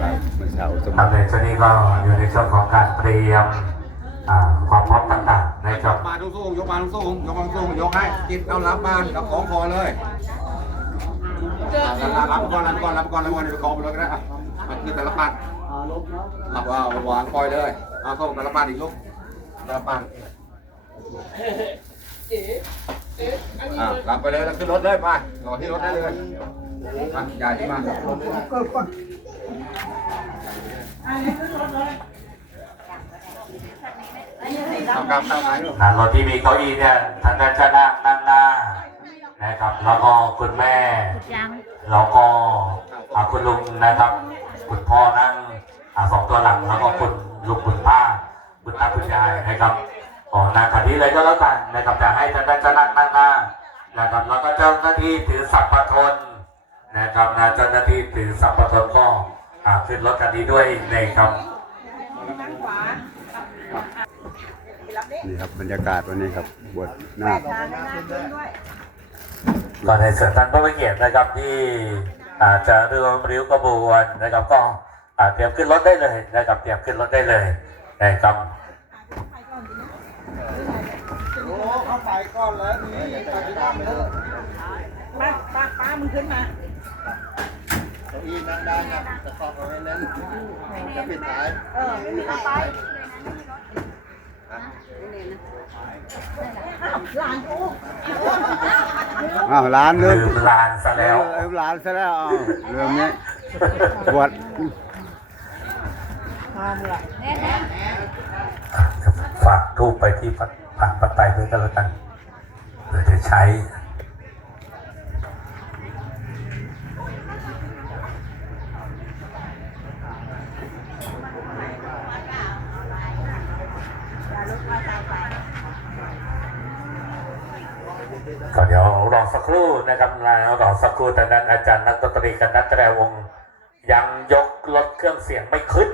เราเมื่อเช้าสคมัรัคบรในช่วงนี้ก็อยู่ในช่วงของการเตรียมอ่าความพร้อมต่างๆนะครับมาทุกสูงยกมาทุกสูงยกมาทุกสูงยกให้กินเอารับบ้านกับของคอเลยรับรับก่อนรับก่อนรับก่อนรับก่อนเดี๋ยวกองไปเลยก็ได้อะมันคือแต่ละปันเอาเอาวางปล่อยเลยเอาส่งแต่ละปันอีกลูกแต่ละปันอ่ารับไปเลยแล้วขึ้นรถเลยไปรอที่รถได้เลยมาใหญ่ที่มา ทำกรรมทำไหนะรถที่มีเก้าอี้เนี่ยท่านก็จะนั่งนั่งหน้านะครับ แล้วก็คุณแม่ แล้วก็คุณลุงนะครับ คุณพ่อนั่งสองตัวหลัง แล้วก็คุณลุงคุณป้า คุณตาคุณยายนะครับขอนาคันนี้เลยก็แล้วกันนะครับแต่ให้ท่านจะนั่งนั่งหน้านะครับ แล้วก็เจ้าหน้าที่ถือสัพพทน นะครับนะเจ้าหน้าที่ถือสัพพทนก็อ่าขึ้นรถคันนี้ด้วยนะครับนี่ครับบรรยากาศวันนี้ครับบวชนาคก็ในส่วนท่านผู้มีเกียรตินะครับที่อาจจะเรือริ้วกระบวนนะครับก็อ่าเตรียมขึ้นรถได้เลยนะครับเตรียมขึ้นรถได้เลยนะครับมาป้าป้ามึงขึ้นมา เออไม่มีไปอ้าวหลานกูอ้าวร้านเริ่ลืมมลานซะแล้ว เริ่มร้านซะแล้วอ้าวเรื่องนี้บวชฝากรูปไปที่พระพระปัตไตรด้วยกันแล้วกันเพื่อจะใช้ ก็เดี๋ยวรอสักครู่นะครับนะรอสักครู่แต่นั้นอาจารย์นักดนตรีกับนักแสดงวงยังยกรถเครื่องเสียงไม่ขึ้น